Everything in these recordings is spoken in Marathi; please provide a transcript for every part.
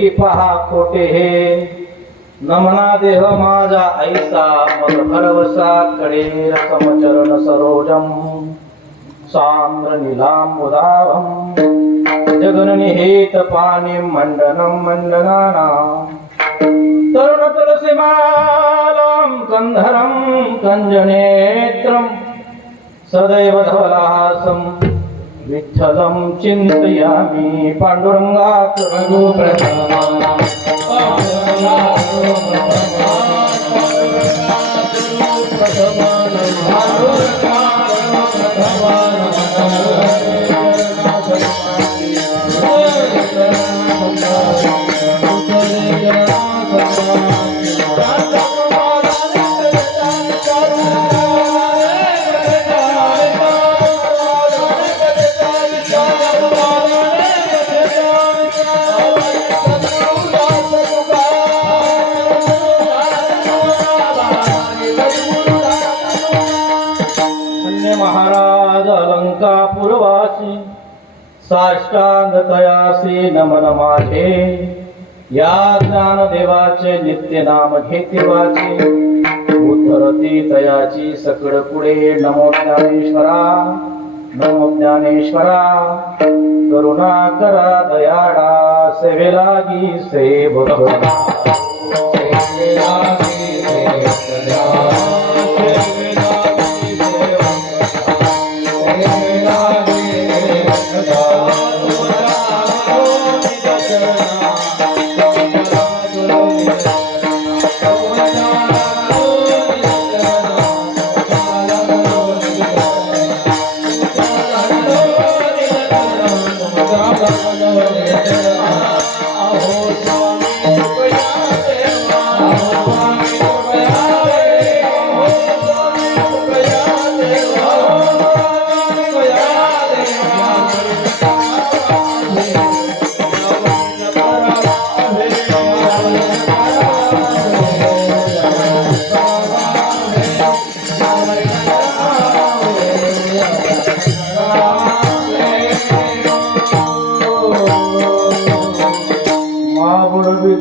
की पहा खोटे हे नमना देह माझा ऐसा मग भरवसा कडे रसमचरण सरोजम सांद्र नीलांबुदाभम जगन्निहित पाणी मंडनम मंडनाना तरुण तुलसीमालां कंधरं कंजनेत्रं सदैव धवलासं विठ्ठलं चिन्तयामि पांडुरंगात् महाराज अलंकापुरवासी साष्टांग तयासी नमन माझे या ज्ञानदेवाचे नित्य नाम घेते वाचे उद्धरती तयाची सकळ पुढे नमो ज्ञानेश्वरा नमो ज्ञानेश्वरा करुणा करा दयाळा सेवेलागी सेवक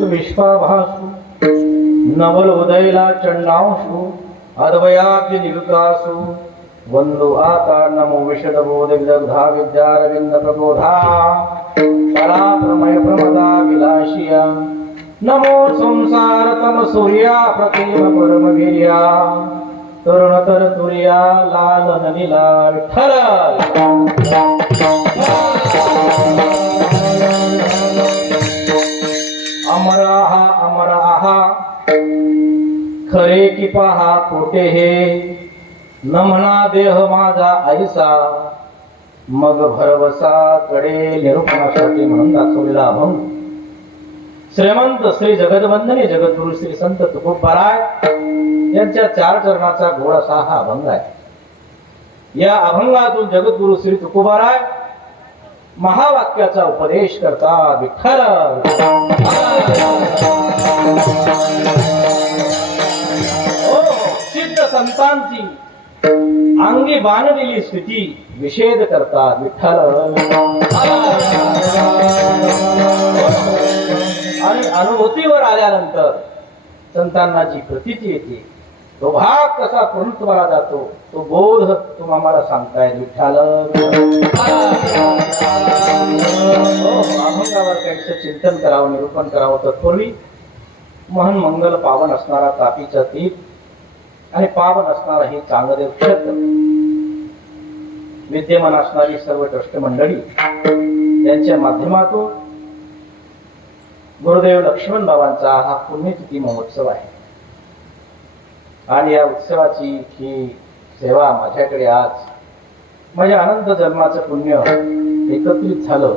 विश्वाभासु नवल उदयला चंडांशु अद्वयापि निरुकासु वंदो आता नमो विशदबोध विदग्धा विद्यारविंद प्रबोधा पराप्रमय प्रमदा विलाशिया नमो संसार तम सूर्या प्रतिम परमगिर्या तरुण तर तुर्या लाल नलिला विठ्ठल अमर आहा खरे की पहा खोटे हे न म्हणा देह माझा ऐसा मग भरवसा कडे निरूपणासाठी म्हणून दाखवलेला अभंग श्रीमंत श्री जगदवंदनी जगद्गुरु श्री संत तुकोबाराय यांच्या 4 चरणाचा गोड असा हा अभंग आहे। या अभंगातून जगद्गुरु श्री तुकोबाराय महावाक्याचा उपदेश करता विठ्ठल सिद्ध संतांची अंगी बांधलेली स्थिती विषेद करता विठ्ठल आणि अनुभूतीवर आल्यानंतर संतांना जी प्रतीती येते तो भाग कसा पूर्णत्वाला जातो तो बोध तुम्ही आम्हाला सांगताय विठ्ठल। अभंगावर काहीच चिंतन करावं निरूपण करावं तत्पूर्वी महन मंगल पावन असणारा तापीचा तीर्थ आणि पावन असणारा हे चांगदेव क्षेत्र विद्यमान असणारी सर्व ट्रस्ट मंडळी यांच्या माध्यमातून गुरुदेव लक्ष्मण बाबांचा हा पुण्यतिथी महोत्सव आहे आणि या उत्सवाची ही सेवा माझ्याकडे आज माझ्या अनंत जन्माचं पुण्य एकत्रित झालं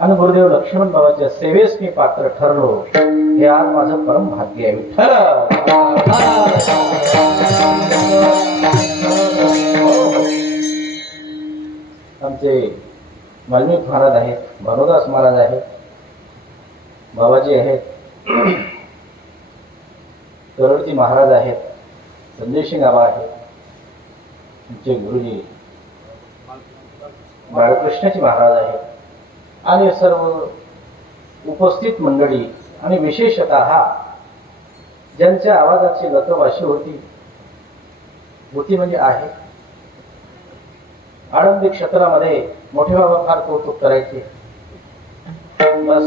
आणि गुरुदेव लक्ष्मण बाबांच्या सेवेस मी पात्र ठरलो हे आज माझं परम भाग्य आहे विठ्ठल। आमचे वाल्मिक महाराज आहेत, भरोदास महाराज आहेत, बाबाजी आहेत, तरडती महाराज आहेत, संजय सिंग बाबा आहेत, आमचे गुरुजी बाळकृष्णाजी महाराज आहेत आणि सर्व उपस्थित मंडळी आणि विशेषतः ज्यांच्या आवाजाची लतब अशी होती म्हणजे आहे, आळंदी क्षेत्रामध्ये मोठे बाबा फार कौतुक करायचे. बस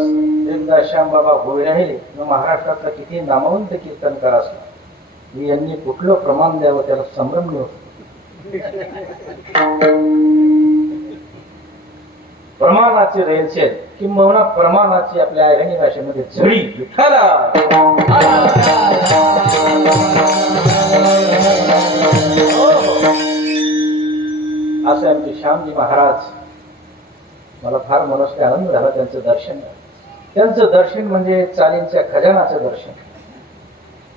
एकदा श्यामबाबा होई राहिले मग महाराष्ट्रातला किती नामवंत कीर्तनकार असला यांनी कुठलं प्रमाण द्यावं त्याला संभ्रम होतो. प्रमाणाचे रेलसेल किंवा प्रमाणाची आपल्या अहिराणी भाषेमध्ये झडी विठ्ठला असे आमचे श्यामजी महाराज. मला फार मनस्वी आनंद झाला त्यांचं दर्शन. त्यांचं दर्शन म्हणजे चालींच्या खजानाचं दर्शन,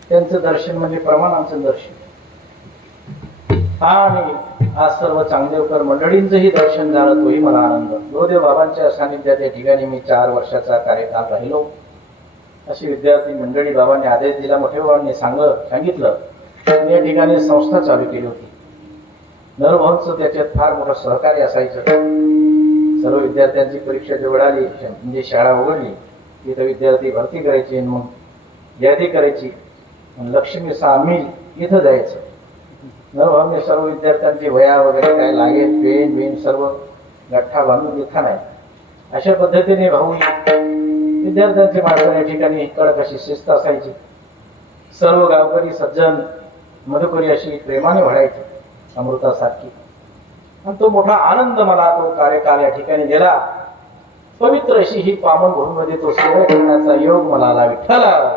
त्यांचं दर्शन म्हणजे प्रमाणांचं दर्शन. आणि आज सर्व चांगदेवकर मंडळींचंही दर्शन झालं तोही मला आनंद. गुरुदेव बाबांच्या सानिध्यात या ठिकाणी मी 4 वर्षाचा कार्यकाल राहिलो. अशी विद्यार्थी मंडळी बाबांनी आदेश दिला, मोठे बाबांनी सांगितलं या ठिकाणी संस्था चालू केली होती. नरभवनचं त्याच्यात फार मोठं सहकार्य असायचं. सर्व विद्यार्थ्यांची परीक्षा जवळ आली म्हणजे शाळा उघडली तिथं विद्यार्थी भरती करायची, मग यादी करायची, लक्ष्मी 6 मील इथं जायचं. नरभवने सर्व विद्यार्थ्यांची वया वगैरे काय लागेल पेन बिन सर्व गठ्ठा बांधून लिखा नाही. अशा पद्धतीने भाऊ विद्यार्थ्यांचे मार्ग या ठिकाणी कडक अशी शिस्त असायची. सर्व गावकरी सज्जन मधुकरी अशी प्रेमाने वाढायची अमृतासारखी. आणि तो मोठा आनंद मला तो कार्यकाल या ठिकाणी दिला. पवित्र अशी ही पावन भूमीमध्ये तो सेवा करण्याचा योग मला आला. विठ्ठला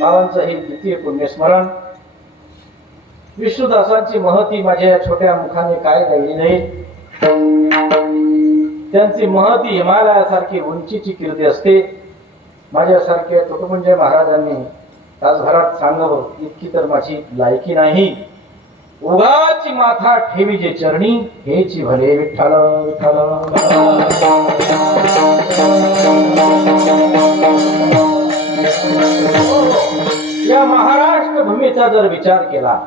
बाबांचं हे द्वितीय पुण्यस्मरण. विष्णुदासांची महती माझ्या छोट्या मुखाने काय गायली नाही. त्यांची महती हिमालयासारखी उंचीची कीर्ती असते. माझ्यासारख्या तुटपुंजय महाराजांनी तासभरात सांगावं इतकी तर माझी लायकी नाही. उगाची माथा ठेवी जे चरणी हेची भले विठ्ठल विठ्ठल. या महाराष्ट्र भूमीचा जर विचार केला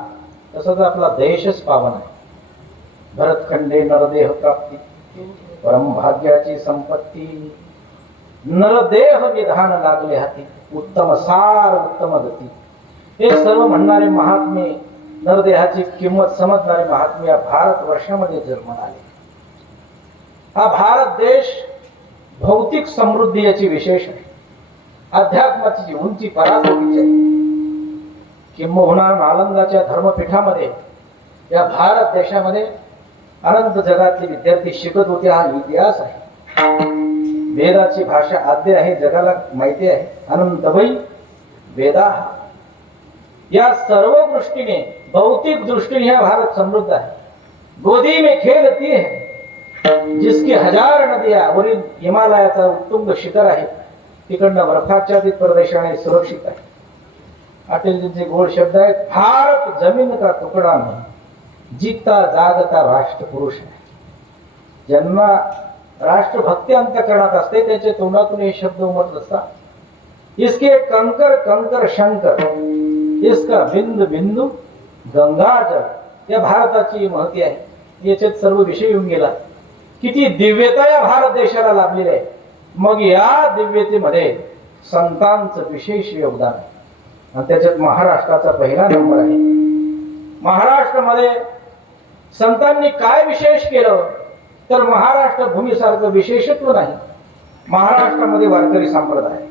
तसा तर आपला देशच पावन आहे. भरतखंडे नरदेह प्राप्ती परमभाग्याची संपत्ती. नरदेह निधान लागले हाती उत्तम सार उत्तम गती. हे सर्व म्हणणारे महात्मे नरदेहाची किंमत समजणारे महात्मे या भारत वर्षामध्ये जन्माला आले. हा भारत देश भौतिक समृद्धी याची विशेष आहे. अध्यात्माची उंची पराकोटीची आहे. किंबहुना नालंदाच्या धर्मपीठामध्ये या भारत देशामध्ये अनंत जगातले विद्यार्थी शिकत होते. हा इतिहास आहे. वेदाची भाषा आद्य आहे, जगाला माहिती आहे. अनंतवै वेदा. या सर्व दृष्टीने भौतिक दृष्टीने हा भारत समृद्ध आहे. गोदी में खेलती है जिसकी 1000 नदियां. वरील हिमालयाचा उत्तुंग शिखर आहे, तिकडनं बर्फाच्छादित प्रदेशाने सुरक्षित आहे. अटलजींचे गोड शब्द आहेत, भारत जमीन का तुकडा नहीं, जीता जागता राष्ट्र पुरुष है. ज्यांना राष्ट्रभक्ती अंतःकरणात असते त्याच्या तोंडातून हे शब्द उमटत असतात. इसके कंकर कंकर शंकर, इसका बिंदू बिंदू गंगाजल. या भारताची महती आहे. याच्यात सर्व विषय येऊन गेला. किती दिव्यता या भारत देशाला लाभलेली आहे. मग या दिव्यतेमध्ये संतांचं विशेष योगदान आहे आणि त्याच्यात महाराष्ट्राचा पहिला नंबर आहे. महाराष्ट्रामध्ये संतांनी काय विशेष केलं तर महाराष्ट्र भूमीसारखं विशेषत्व नाही. महाराष्ट्रामध्ये वारकरी संप्रदाय आहे.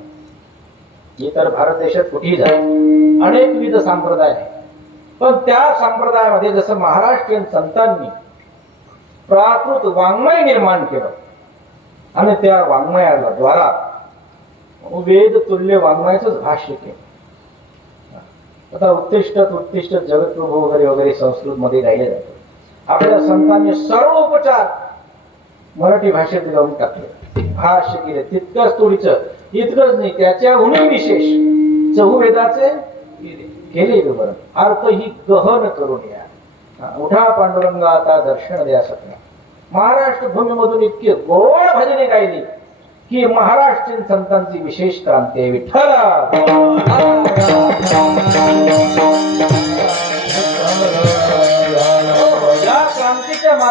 इतर भारत देशात कुठेही जाय अनेक विविध संप्रदाय आहे, पण त्या संप्रदायामध्ये जसं महाराष्ट्रीयन संतांनी प्राकृत वाङ्मय निर्माण केलं आणि त्या वाङ्मयाला द्वारा वेद तुल्य वाङ्मयाचंच भाष्य केलं. आता उत्तिष्ठ जगत्प्रभू वगैरे वगैरे संस्कृत मध्ये गायले जाते. आपल्या संतांनी सर्व उपचार मराठी भाषेत गाऊन टाकले, भाष्य केले. तितकंच थोडीचं इतकंच नाही, त्याच्याहूनही विशेष चहुवेदाचे केले विवरण. अर्थ ही गहन करून या. उठा पांडुरंगा आता दर्शन द्या सत्या. महाराष्ट्र भूमीमधून इतकी गोड भजने गायली की महाराष्ट्रीयन संतांची विशेष क्रांती आहे. विठ्ठला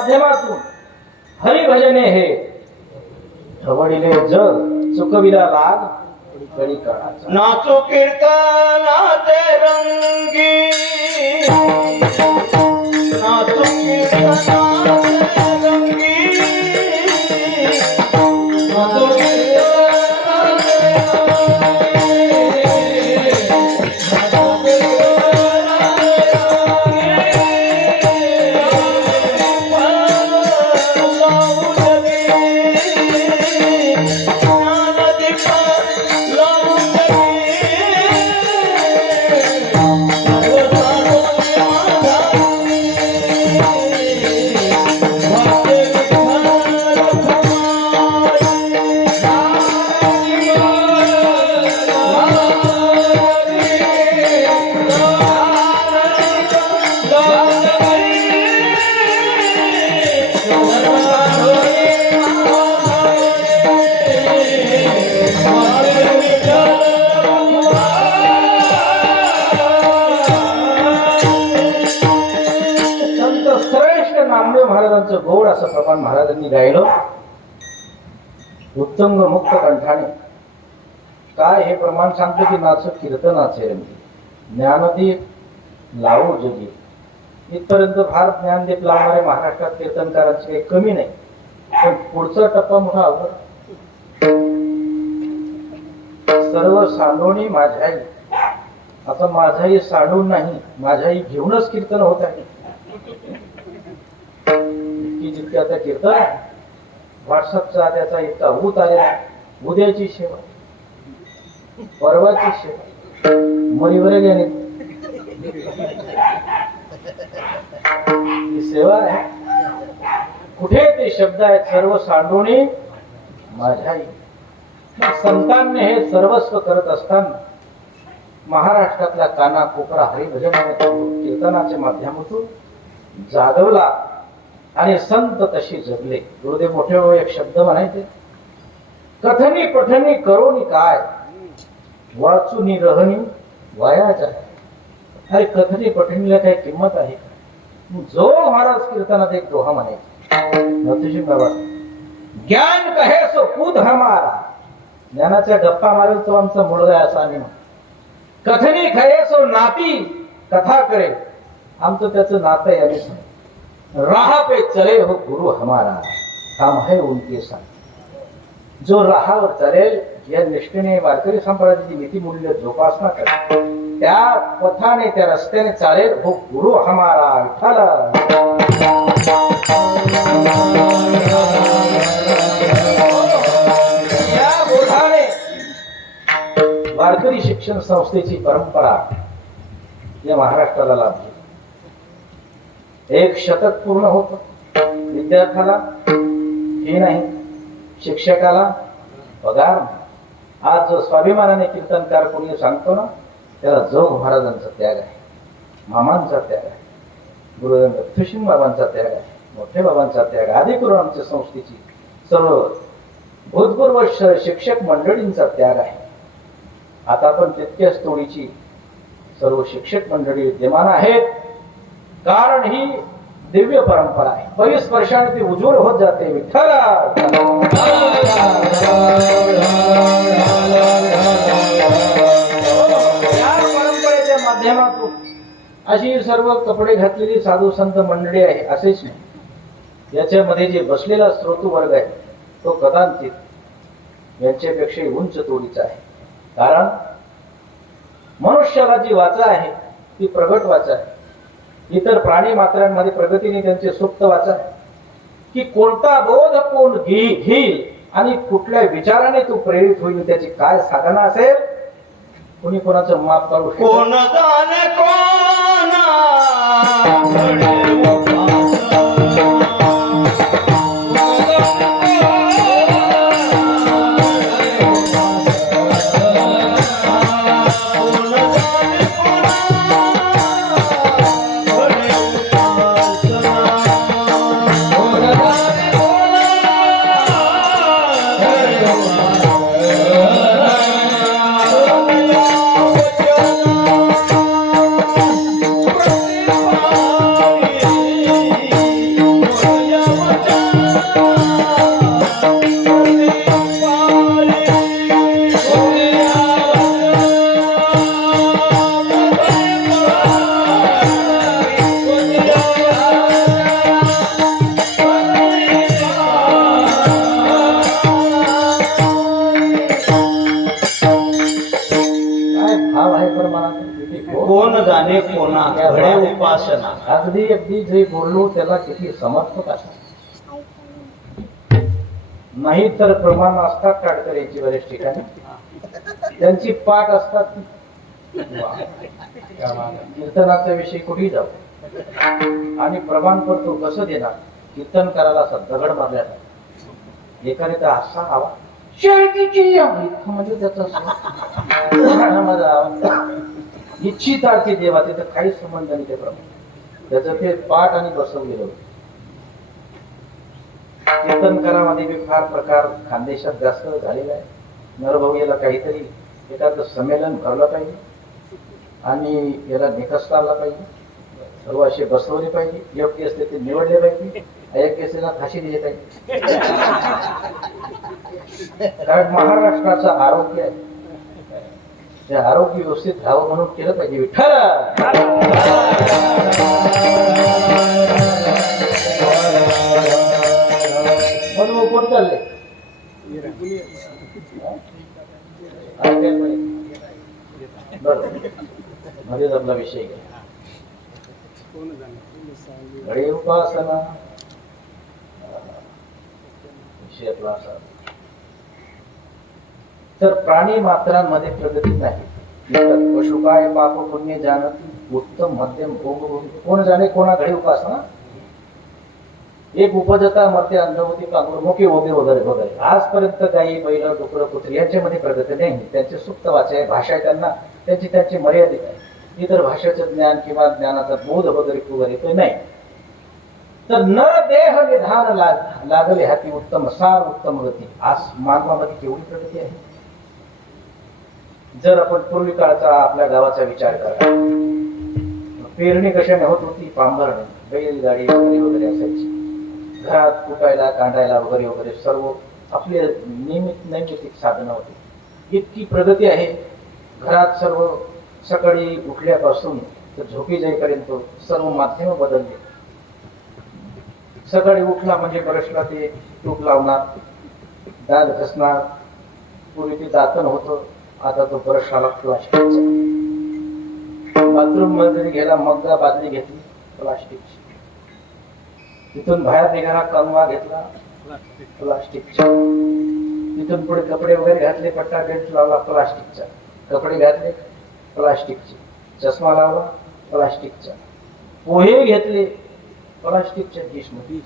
माध्यमातून हरिभजने हे ठवडिले जग चुकविला लाग कडी काळाचा नाचो कीर्तनाचे रंगी नाचो कीर्तनाचे रंगी नाचो महाराजांचं गोड असं प्रमाण महाराजांनी गायलं उत्तंग मुक्त कंठाने. काय हे प्रमाण सांगतो की नाच कीर्तनाचे रंगी ज्ञानदीप लावू जगी. इथपर्यंत फार ज्ञानदीप लावणारे महाराष्ट्रात कीर्तनकारांचे काही कमी नाही, पण पुढचा टप्पा मोठा अवघड. सर्व सांडोणी माझ्याई, आता माझाही सांडून नाही माझ्याही घेऊनच कीर्तन होत आहे. जितके आता कीर्तन व्हॉट्सअपचा त्याचा इतका ऊत आलेला. उद्याची सेवा, परवाची सेवा, मरीवर गेले सेवा आहे. कुठे ते शब्द आहेत सर्व सांडोणी माझ्याई. संतांनी हे सर्वस्व करत असताना महाराष्ट्रातल्या काना कोपरा हरिभजन कीर्तनाच्या माध्यमातून जागवला आणि संत तशी जगले. गुरुदेव मोठे एक शब्द म्हणायचे, कथनी पठनी करोनी काय वाचुनी रहनी वाया जाय. अरे कथनी पठनीला काही किंमत आहे का? जो महाराज कीर्तनात एक दोहा म्हणायचा, बाबा ज्ञान कहे सो कूद हमारा. ज्ञानाच्या गप्पा मारेल तो आमचा मुलगा असा आम्ही म्हणतो. कथनी खये सो नाती कथा करे, आमचं त्याचं नातं आहे आम्ही सांगतो. राह पे चले हो गुरु हमारा, हम है उनके साथ. जो राहावर चलेल या निष्ठेने वारकरी संप्रदायाची नीतिमूल्य जोपासना करेल, त्या पथाने त्या रस्त्याने चालेल हो गुरु हमारा विठ्ठल. या बोधाने वारकरी शिक्षण संस्थेची परंपरा या महाराष्ट्राला लाभली. एक शतक पूर्ण होत. विद्यार्थ्याला फी नाही, शिक्षकाला पगार नाही. आज जो स्वाभिमानाने कीर्तनकार कोणी सांगतो ना, त्याला जोग महाराजांचा त्याग आहे, मामांचा त्याग आहे, गुरुदेव तुशिंग बाबांचा त्याग आहे, मोठे बाबांचा त्याग, आदि करून आमच्या संस्थेची सर्व भूतपूर्व शिक्षक मंडळींचा त्याग आहे. आता पण तितक्याच तोडीची सर्व शिक्षक मंडळी विद्यमान आहेत, कारण ही दिव्य परंपरा आहे. परिस्पर्शाने ती उज्ज्वल होत जाते. विठ्ठल या परंपरेच्या माध्यमातून अशी सर्व कपडे घातलेली साधू संत मंडळी आहे असेच नाही. याच्यामध्ये जे बसलेला श्रोतू वर्ग आहे तो कदाचित यांच्यापेक्षा उंच तोडीचा आहे. कारण मनुष्याला जी वाचा आहे ती प्रगट वाचा आहे. इतर प्राणी मात्रांमध्ये प्रगतीने त्यांचे सुप्त वाचा आहे की कोणता बोध कोण घेईल आणि कुठल्या विचाराने तू प्रेरित होईल, त्याची काय साधना असेल, कोणी कोणाचं माप काढू शकतो. कोण जाणे कोणा कोण जाणे कोणा घडे उपासना. अगदी अगदी जे बोललो त्याला किती समर्पक असतात. नाही तर प्रमाण असतात काडकऱ्यांची बऱ्याच ठिकाणी, त्यांची पाठ असतात. कीर्तनाच्या विषयी कुठेही जाऊ आणि प्रमाण करतो कसं देणार. कीर्तन करायला असा दगड मारल्या एकाने तर असा आवाज शेळकीची इतकं म्हणजे त्याचा माझा आवाज इच्छित आरती देवा, तिथं काहीच संबंध नाही त्याप्रमाणे. त्याचं ते पाठ आणि बसवलेलं होतं. कीर्तन करामध्ये बी फार प्रकार खानदेशात जास्त झालेला आहे. नरभोगीला काहीतरी एखादं संमेलन भरलं पाहिजे आणि याला निकष लावला पाहिजे. सर्व असे बसवले पाहिजे. योग्य असते ते निवडले पाहिजे. अयोग्य असते ना फाशी दिली पाहिजे. कारण महाराष्ट्राचं आरोग्य आहे, ते आरोग्य व्यवस्थित राहावं म्हणून केलं पाहिजे. विठ्ठल म्हणून कोण चालले बरोबर मध्येच आपला विषय घ्या. घडी उपासना विषय आपला असा. तर प्राणी मात्रांमध्ये प्रगती नाही. पशु काय पाप पुण्य जाणती उत्तम मध्यम भोग कोण जाणे कोणा घडी उपासना. एक उपजता मध्य अन्नवती कांगूर मोके वगैरे वगैरे वगैरे. आजपर्यंत गायी बैल डुकर कुत्री यांच्यामध्ये प्रगती नाही. त्यांचे सुप्त वाचे भाषा आहे, त्यांना त्यांची मर्यादित आहे. इतर भाषेचं ज्ञान किंवा ज्ञानाचा बोध वगैरे वगैरे तो नाही. तर नर देह निधान लागले हाती उत्तम सार उत्तम गती. आज मानवामध्ये केवढी प्रगती आहे. जर आपण पूर्वी काळचा आपल्या गावाचा विचार करा, पेरणी कशाने होत होती. पांभरणे बैलगाडी वगैरे वगैरे असायची. घरात कुटायला कांडायला वगैरे वगैरे सर्व आपले नियमित नैमित्तिक साधनं होती. इतकी प्रगती आहे. घरात सर्व सकाळी उठल्यापासून तर झोपी जाईपर्यंत सर्व माध्यम बदलले. सकाळी उठला म्हणजे ब्रशला ते तूप लावणार, दात घसणार. पूर्वी ते दातन होतं, आता तो ब्रश आला प्लास्टिकचा. बाथरूम मध्ये गेला मग्गा बादली घेतली प्लास्टिकची. तिथून बाहेर निघाला कंगवा घेतला प्लास्टिकचा. तिथून पुढे कपडे वगैरे घातले, पट्टा बेल्ट लावला प्लास्टिकचा. कपडे घातले प्लास्टिकचे. चष्मा लावला प्लास्टिकचा. पोहे घेतले प्लास्टिकच्या डिशमध्ये.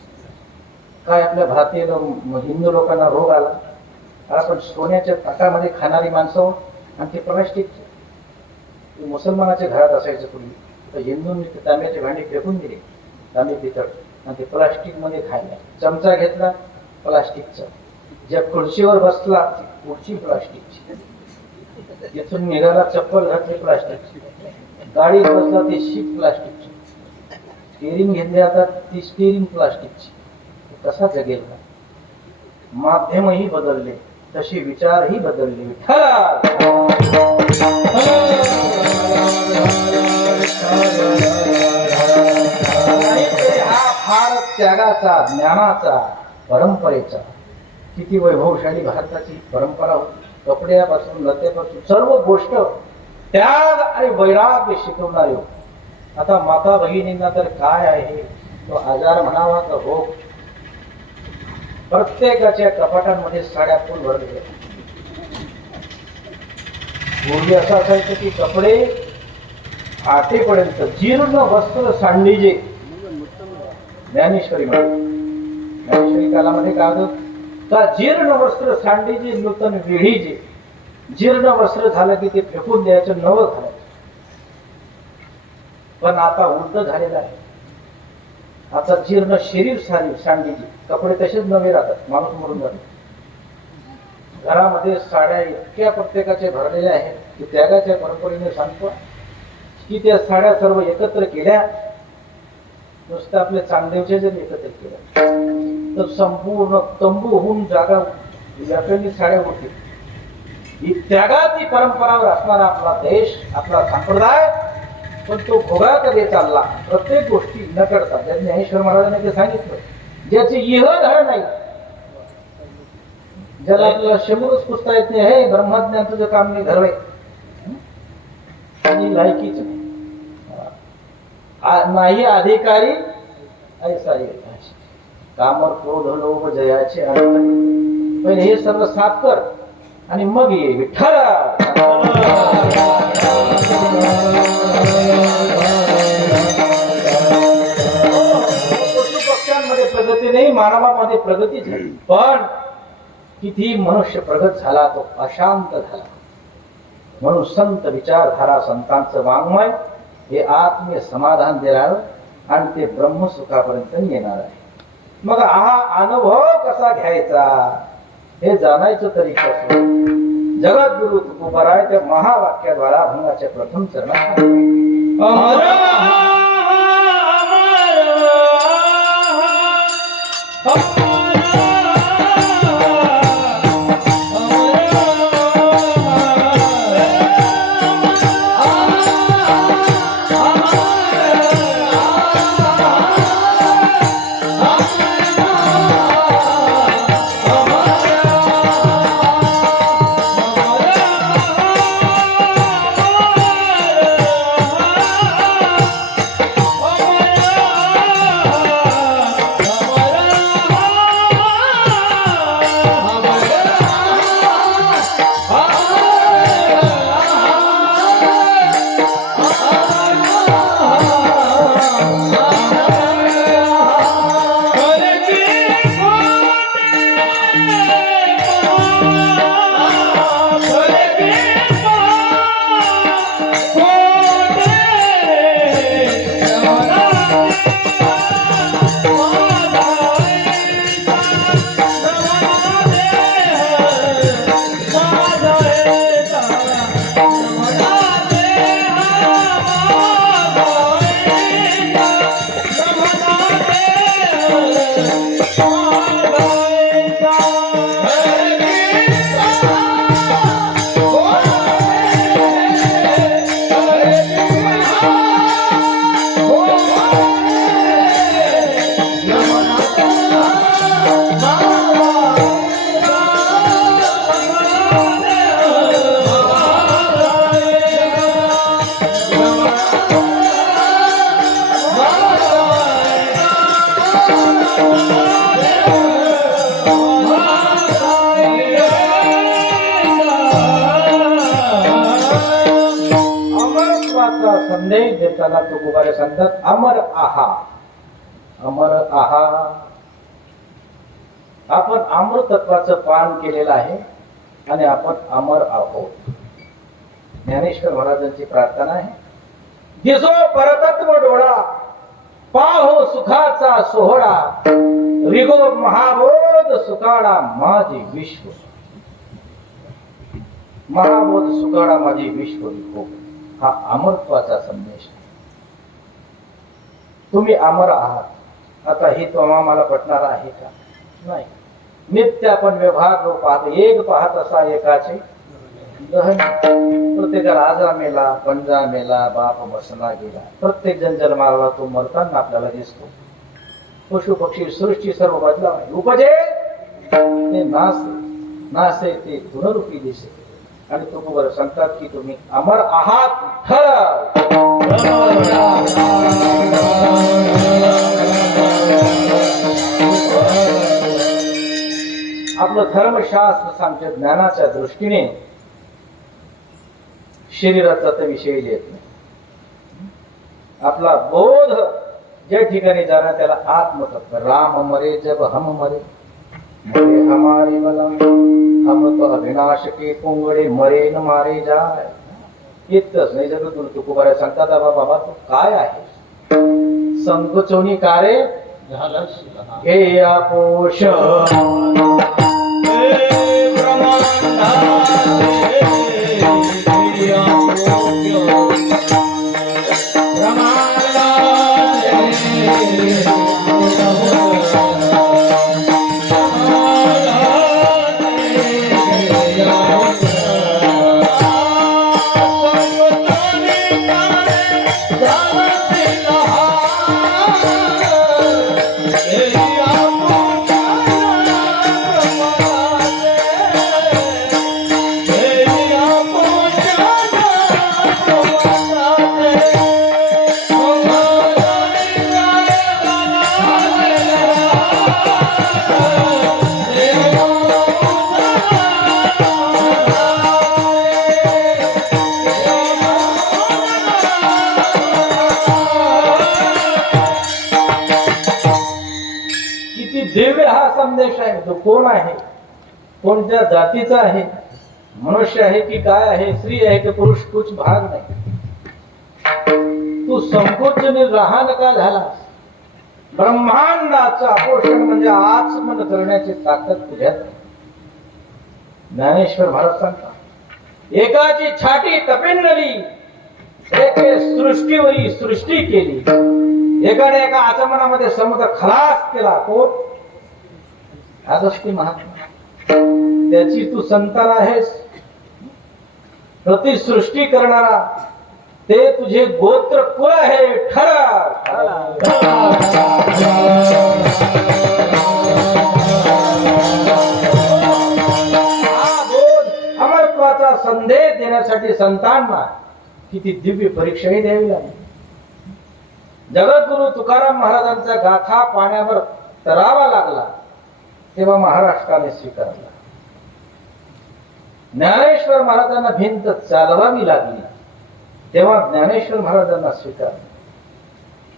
काय आपल्या भारतीय हिंदू लोकांना रोग आला. आपण सोन्याच्या ताटामध्ये खाणारी माणसं आणि ते प्लास्टिकचे. मुसलमानाच्या घरात असायचं पूर्वी, तर हिंदूंनी ते तांब्याचे भांडे फेकून दिले, तांबे पितळ, आणि ते प्लास्टिक मध्ये खायला. चमचा घेतला प्लास्टिकचा. ज्या खुर्चीवर बसला ती खुर्ची प्लास्टिकची. जिथून निघाला चप्पल घातली प्लास्टिकची. गाडी बसला ती शीट प्लास्टिकची. स्टेरिंग घेतली आता ती स्टेरिंग प्लास्टिकची. कसा जगेल का. माध्यमही बदलले तसे विचारही बदलले. हा फार त्यागाचा ज्ञानाचा परंपरेचा किती वैभवशाली भारताची परंपरा होती. कपड्यापासून लत्यापासून सर्व गोष्ट त्याग आणि वैराग्य शिकवणारे. आता माता भगिनींना तर काय आहे तो आजार म्हणावा का रोग. प्रत्येकाच्या कपाटांमध्ये साड्या फुल भरलेल्या. पूर्वी असं असायचं की कपडे आटेपर्यंत जीर्ण वस्त्र सांडीजे. ज्ञानेश्वरी ज्ञानेश्वरी कालामध्ये काय होतं का जीर्ण वस्त्र सांडीजे नूतन विढीजे. जीर्ण वस्त्र झालं की ते फेकून द्यायचं, नवं घालायचं. पण आता उलट झालेलं आहे. आता जीर्ण शरीर सांडीजे. कपडे तसेच नवे राहतात, माणूस मरून जातो. घरामध्ये साड्या इतक्या प्रत्येकाच्या भरलेल्या आहेत की त्यागाच्या परंपरेने सांगतो की त्या साड्या सर्व एकत्र केल्या, नुसतं आपल्या चांगदेवच्या जर एकत्र केल्या तर संपूर्ण तंबू होऊन जागा व्यापलेली साड्या होती. ही त्यागाची परंपरावर असणारा आपला देश, आपला संप्रदाय, पण तो भोगाकडे चालला. प्रत्येक गोष्टी न करता. ज्या ज्ञानेश्वर महाराजांनी ते सांगितलं, ज्याचे इह धड नाही, ज्याला आपल्याला शंभरच पुसता येत नाही, हे ब्रह्मज्ञान तुझं काम नाही घरवे आणि लायकीच नाही. नाही अधिकारी ऐसा यश कामर क्रोध लोभ जयाचे अंत पहिले हे सर्व साफ कर आणि मग ये विठ्ठल पशु पक्ष्यांमध्ये प्रगती नाही मानवामध्ये प्रगती झाली पण किती मनुष्य प्रगत झाला तो अशांत झाला म्हणून संत विचारधारा संतांचं वाङ्मय हे आत्मीय समाधान देणार आणि ते ब्रह्मसुखापर्यंत येणार आहे मग हा अनुभव कसा घ्यायचा हे जाणायचं तरी कसं जगद्गुरु तुकोबाराय त्या महावाक्याद्वारा अभंगाच्या प्रथम चरणात अमर संदेश देताना तुकोबारे सांगतात अमर आहा अमर आहा आपण अमृतत्वाचं पान केलेलं आहे आणि आपण अमर आहोत ज्ञानेश्वर महाराजांची प्रार्थना आहे दिसो परतत्व डोळा पाहो सुखाचा सोहळा रिगो महाबोध सुकाळा माझे विश्व महाबोध सुकाळा माझे विश्व रिगो हा अमरत्वाचा संदेश आहे तुम्ही अमर आहात आता हे तो आम्हाला पटणार आहे का नाही नित्य आपण व्यवहार लो पाहत एक पाहत असा एकाचे गहन प्रत्येक राजा मेला पंजा मेला बाप बसला गेला प्रत्येक जण जन्माला तो मरताना आपल्याला दिसतो पशु पक्षी सृष्टी सर्व बदला उपजे ते नासे ते गुणरूपी दिसे आणि तुकोबार सांगतात की तुम्ही अमर आहात आपलं धर्मशास्त्र सांगते ज्ञानाच्या दृष्टीने शरीराचा तर विषय येत नाही आपला बोध ज्या ठिकाणी जाणार त्याला आत्मतत्व राम मरे जब हम मरे मरे हमारे बला हम तो अविनाश के पुंगडे मरे न मारे जाय इतकंच नाही जर तुकोबारा सांगतात बाबा तू काय आहे संकोचोनी कारे झालं हे आपोष नामदेश आहे, तो कोण आहे, कोणत्या जातीचा आहे, मनुष्य आहे की काय आहे, स्त्री आहे की पुरुष, कुछ भाग नाही. तू संकोचने लहान का झाला? ब्रह्मांडाचा पोषण म्हणजे आचमन करण्याची ताकद तुझ्यात आहे. ज्ञानेश्वर महाराज सांगतात, एकाची छाटी तपेंडली, एके सृष्टीवरी सृष्टी केली. एकाने एका आचमनामध्ये समुद्र खलास केला. कोण? अगस्ती महात्मा. त्याची तू संतान आहेस. प्रतिसृष्टी करणारा ते तुझे गोत्र कुळ आहे. अमरत्वाचा संदेश देण्यासाठी संतांना किती दिव्य परीक्षाही द्यावी लागली. जगद्गुरु तुकाराम महाराजांचा गाथा पाण्यावर तरावा लागला तेव्हा महाराष्ट्राने स्वीकारला. ज्ञानेश्वर महाराजांना भिंत चालवावी लागली तेव्हा ज्ञानेश्वर महाराजांना स्वीकारला.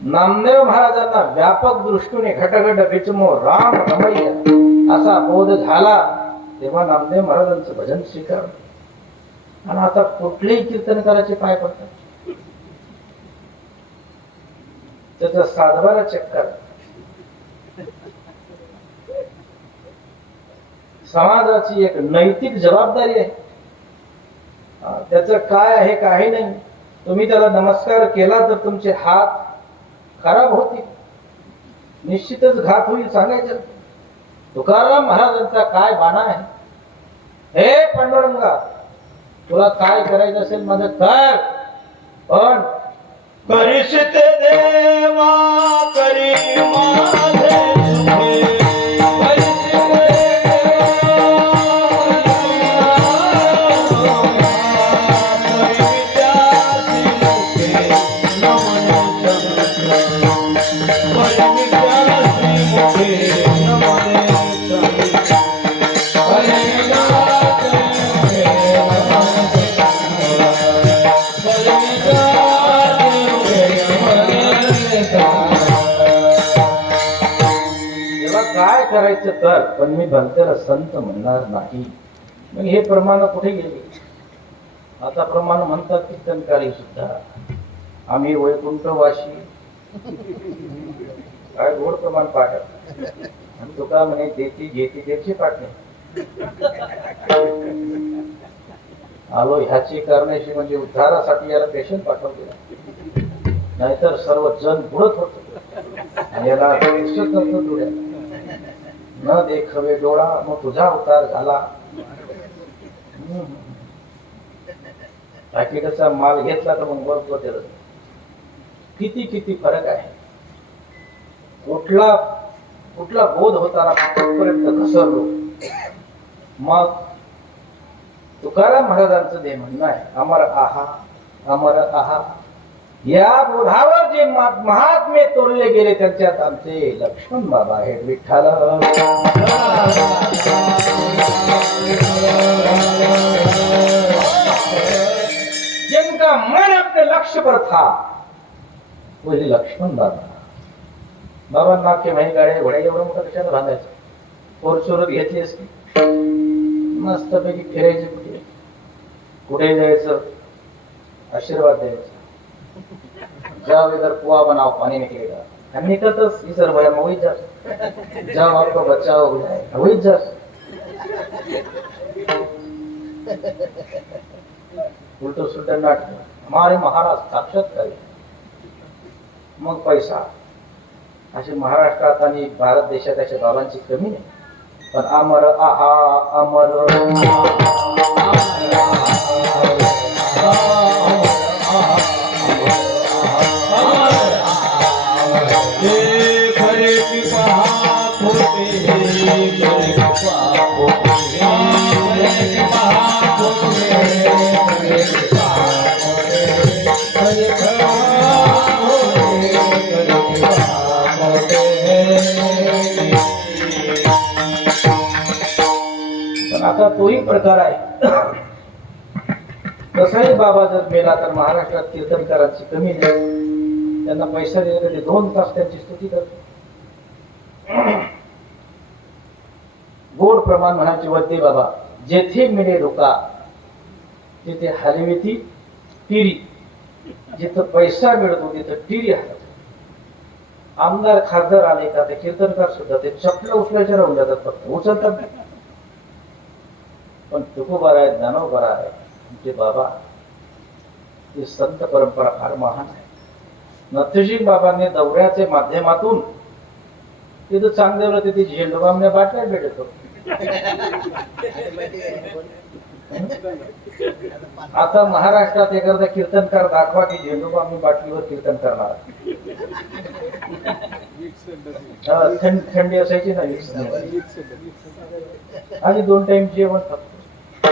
नामदेव महाराजांना व्यापक दृष्टीने घटघट बिचमो राम रमैया असा बोध झाला तेव्हा नामदेव महाराजांचं भजन स्वीकारलं. आणि आता कुठलेही कीर्तनकाराचे पाय पडतात. त्याचा सातबारा चक्कर. समाजाची एक नैतिक जबाबदारी आहे. त्याचं काय आहे काही नाही. तुम्ही त्याला नमस्कार केला तर तुमचे हात खराब होतील, निश्चितच घात होईल. सांगायचं तुकाराम महाराजांचा काय बाणा आहे. हे पांडुरंगा, तुला काय करायचं असेल माझं कर, पण करीस ते देवा करी माझे सुखे. काय करायचं कर, पण मी भलत्याला संत म्हणणार नाही. मग हे प्रमाण कुठे गेले? आता प्रमाण म्हणतात कीर्तनकारी सुद्धा, आम्ही वैकुंठवासी. काय गोड प्रमाण पाठत. आणि तुका म्हणे देती घेती देची पाठणे. आलो ह्याची करण्याची म्हणजे उद्धारासाठी याला पेशंट पाठवले, नाहीतर सर्व जण बुडत होत. याला दिसत नव्हतं डोळ्याला. न देखवे डोळा मग तुझा अवतार झाला. पाकिटाचा माल घेतला तर मग बरोबर त्याला किती किती फरक आहे. कुठला कुठला बोध होताना पर्यंत घसरलो. मग तुकाराम महाराजांचं ते म्हणणं आहे, अमर आहा अमर आहा. या बोधावर जे महात्मे तोरले गेले त्यांच्यात आमचे लक्ष्मण बाबा आहे. विठ्ठल जिनका मन अपने लक्ष्य पर था वही लक्ष्मण बाबा. बाबांना के माही गाड्या घोड्या एवढं मोठं कशाला बांधायचं. पोरचोरत घेतली असती मस्तपैकी फिरायचे. कुठे कुठे जायचं, आशीर्वाद द्यायचा. जाओ इधर कुआ बनाओ पानी निकलेगा. हम निकलते इधर भैया वही जा, जाओ आपका बच्चा हो जाए वही जा. उलट सुलट नाटक. हमारे महाराज साक्षात्कार. मग पैसा असे महाराष्ट्रात आणि भारत देशात अशा बाबांची कमी नाही. पण अमर आहा अमर आता तोही प्रकार आहे. तसाही बाबा जर मेला तर महाराष्ट्रात कीर्तनकारांची कमी नाही. त्यांना पैसा दिला तरी 2 तास त्यांची स्तुती करतो. गोड प्रमाण म्हणायचे वद्दे बाबा जेथे मिळे रुका तिथे हलवी ती टिरी. जिथं पैसा मिळतो तिथं टिरी हलत. आमदार खासदार आले का ते कीर्तनकार सुद्धा ते चपलं उचलायचे राहून जातात, फक्त उचलतात नाही. पण तुकोबार आहे, ज्ञानोबार आहे, आमचे बाबा ही संत परंपरा फार महान आहे. नथजी बाबांनी दौऱ्याच्या माध्यमातून तिथं चांगदेवला तिथे झेंडूबामने बाटल्या भेटत होते. आता महाराष्ट्रात एखादा कीर्तनकार दाखवा की झेंडूबामनी बाटलीवर कीर्तन करणार. थंडी असायची ना, आणि 2 टाइम जेवण फक्त.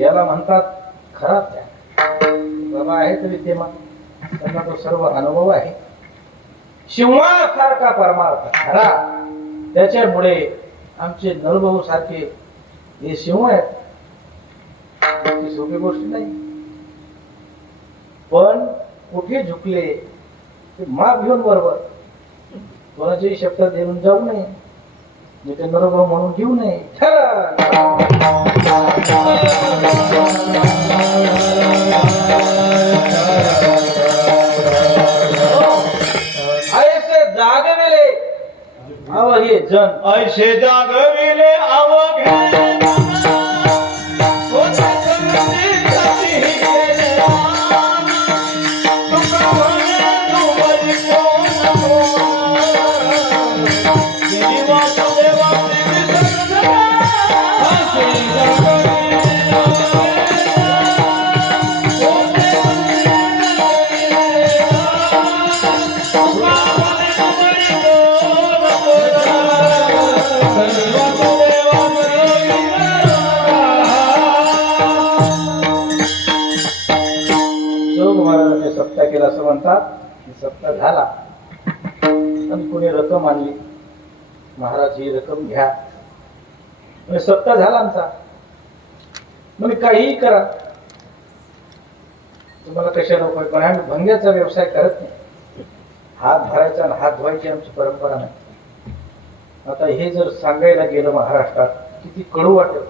याला म्हणतात खरा त्याग. बाबा आहेत विद्यमान, त्यांना तो सर्व अनुभव आहे. शिवासारखा परमार्थ खरा. त्याच्यामुळे आमचे नरभाऊ सारखे हे शिव आहेत, ती सोपी गोष्ट नाही. पण कुठे झुकले ते माप घेऊन बरोबर कोणाच्याही शब्द देऊन जाऊ नये, जिथे नरभाऊ म्हणून घेऊ नये. ऐसे जागविले अवघे जन, ऐसे जागविले अवघे सप्ताह केला असं म्हणतात. सप्ताह झाला आणि कोणी रक्कम आणली, महाराज ही रक्कम घ्या. म्हणजे सप्ताह झाला आमचा. म्हणजे काहीही करा, तुम्हाला कशा नको, पण आम्ही भंग्याचा व्यवसाय करत नाही. हात धरायचा आणि हात धुवायची आमची परंपरा नाही. आता हे जर सांगायला गेलं महाराष्ट्रात किती कडू वाटेल.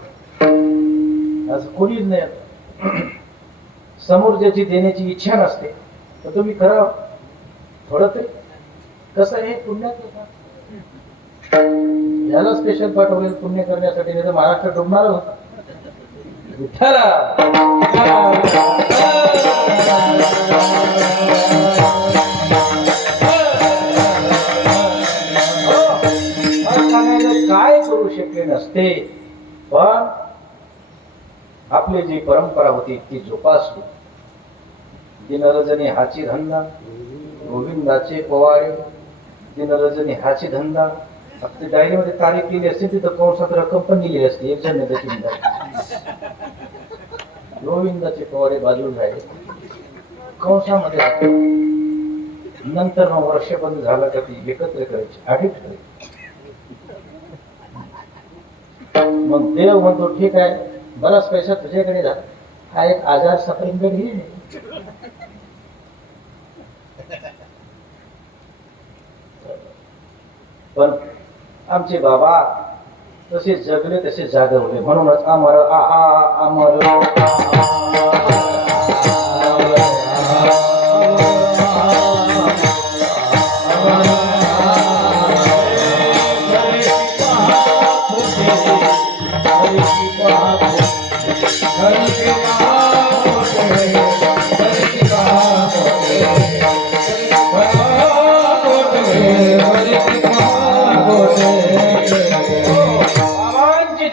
असं कोणीच नाही. समोर ज्याची देण्याची इच्छा नसते तर तुम्ही करा थोडं तरी. कसं आहे पुण्यात याला स्पेशल पाठवलेलं पुण्य करण्यासाठी, नाही तर महाराष्ट्र डुबणार होता. विठ्ठला काय करू शकले नसते, पण आपली जी परंपरा होती ती जोपासली. दिनरजनी हाची धंदा, गोविंदाचे पोवाडे, दिनरजनी हाची धंदा. फक्त डायरीमध्ये तारीख लिहिली असते, तिथं कंसात रक्कम पण लिहिली असते. एक जण त्याची गोविंदाचे पोवाडे बाजूला राहिले कंसामध्ये. नंतर मग वर्ष बंद झालं का ती एकत्र करायची, ऑडिट करायची. मग देव म्हणतो ठीक आहे, बराच पैसा तुझ्याकडे झाला, हा एक आजार सफरिंगकडे घे. पण आमचे बाबा तसे जगले तसे जागवले. म्हणूनच अमर आहा अमर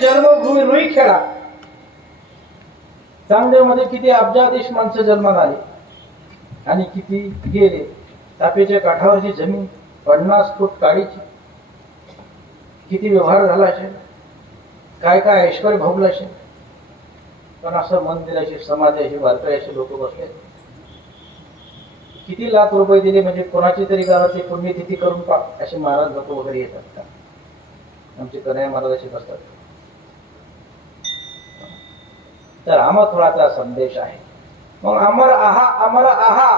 जन्मभूमी रुईखेडा. चांगदेव मध्ये किती अब्जाधीश माणसं जन्माला आली आणि किती गेले. तापीच्या काठावरची जमीन 50 फूट काळीची. किती व्यवहार झाला असेल, काय काय ऐश्वर भोगलं असेल. पण असं मंदिराची समाधी अशी वारकरी असे लोक बसले. किती लाख रुपये दिले म्हणजे कोणाची तरी गावाची पुण्यतिथी करून पा असे महाराज लोक वगैरे येतात का. आमचे कन्हैया महाराज असे बसतात. तर अमथुराचा संदेश आहे. मग अमर आहा अमर आहा,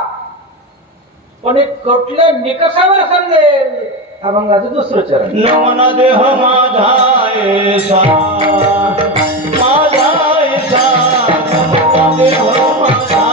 पण एक कुठल्या निकषावर समजेल अभंगाचं दुसरं चरण. नमन देह माझा ऐसा माझा ऐसा नमन देह माझा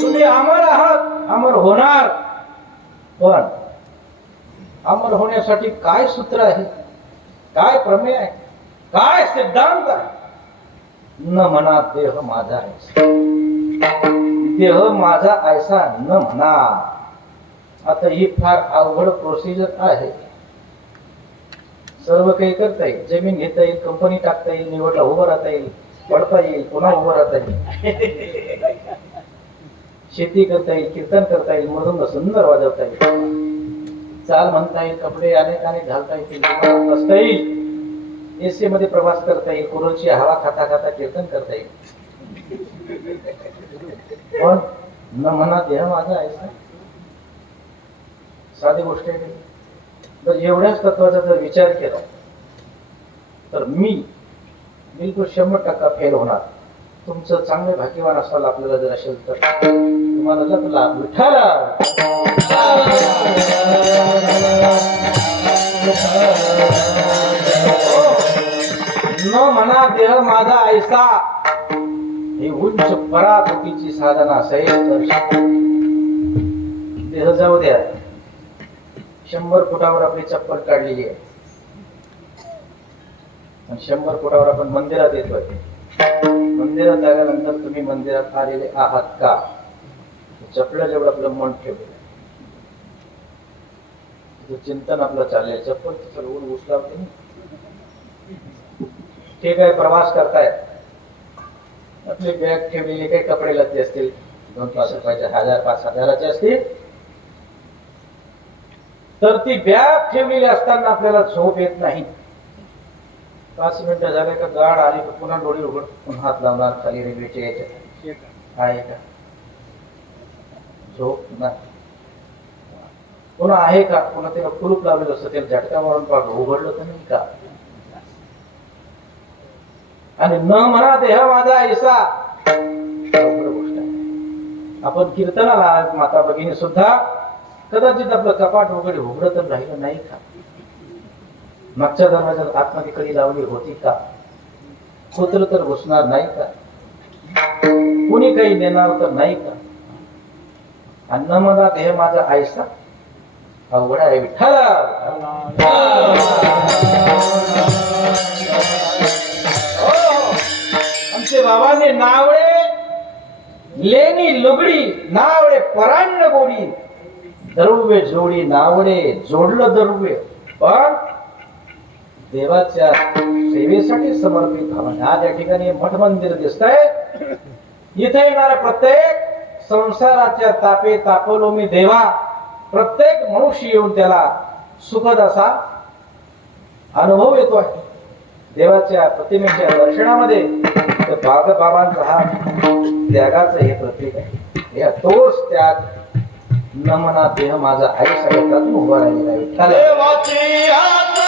तुम्ही अमर आहात, अमर होणार. पण अमर होण्यासाठी काय सूत्र आहे, काय प्रमेय आहे, काय सिद्धांत आहे? न म्हणा देह माझा ऐसा, देह माझा ऐसा न म्हणा. आता ही फार अवघड प्रोसिजर आहे. सर्व काही करता येईल, जमीन घेता येईल, कंपनी टाकता येईल, निवडला उभं राहता येईल, पडता येईल, पुन्हा उभं राहता येईल, शेती करता येईल, कीर्तन करता येईल, मृदंग सुंदर वाजवता येईल, चाल म्हणता येईल, कपडे अनेक अनेक घालता येतील, बसता येईल, एसी मध्ये प्रवास करता येईल, कुरलची हवा खाता खाता कीर्तन करता येईल. पण न म्हणा देह माझा ऐसा, साधी गोष्ट आहे. तर एवढ्याच तत्वाचा जर विचार केला तर मी बिलकुल 100% फेल होणार. तुमचं चांगले भाग्यवान असाल आपल्याला जर असेल तर तुम्हाला जपला विठाला. न म्हणा देह माझा ऐसा, ही उच्च पराकोटीची साधना असेल तर देह जाऊ द्या. 100 फुटावर आपली चप्पल काढलेली आहे, 100 फुटावर आपण मंदिरात येतोय. मंदिरात आल्यानंतर तुम्ही मंदिरात आलेले आहात का? चपला जेवढं आपलं मन ठेवलं, चिंतन आपलं चाललंय, चप्पल चढवून उचलावते नाही. ठीक आहे, प्रवास करताय, आपली बॅग ठेवलेली, काही कपडे लत्ते असतील, 2-5 रुपयाचे, 1000-5000चे असतील, तर ती बॅग ठेवलेली असताना आपल्याला झोप येत नाही. 5 मिनिटं झाले का गाड आली का पुन्हा डोळे उघड, पुन्हा हात लावणार खाली रेल्वेच्या याच्यात, आहे का झोप नाही. पुन्हा आहे का, पुन्हा त्याला कुलूप लावलेलं असतं, त्याला झटका मारून पाहतो उघडलं तर नाही का. आणि न म्हणा देह माझा ऐसा, अवघड गोष्ट आहे. आपण कीर्तनाला आहात माता भगिनी सुद्धा, कदाचित आपलं कपाट वगैरे उघडं तर राहिलं नाही का, मागच्या दरवाजात आतमध्ये कडी लावली होती का, कुत्र तर घुसणार नाही का, कुणी काही देणार तर नाही का. अन्न मला देह माझा ऐसा, अवघड आहे विठ्ठला. आमचे बाबाने नावळे लेणी लुगडी, नावळे परान्न गोडी, द्रव्य जोडी नावडे जोडलं द्रव्य, पण देवाच्या सेवेसाठी समर्पित भावना. आज या ठिकाणी मठ मंदिर दिसतंय, इथे येणाऱ्या प्रत्येक संसाराच्या तापे तापलो मी देवा, प्रत्येक मनुष्य येऊन त्याला सुखद असा अनुभव येतो आहे. देवाच्या प्रतिमेच्या दर्शनामध्ये बाबांचा हा त्यागाचं हे प्रतीक आहे. या तोच त्याग न म्हणा देह माझा आई सगळ्यातून उभा राहिलेला आहे. देवाची आतडे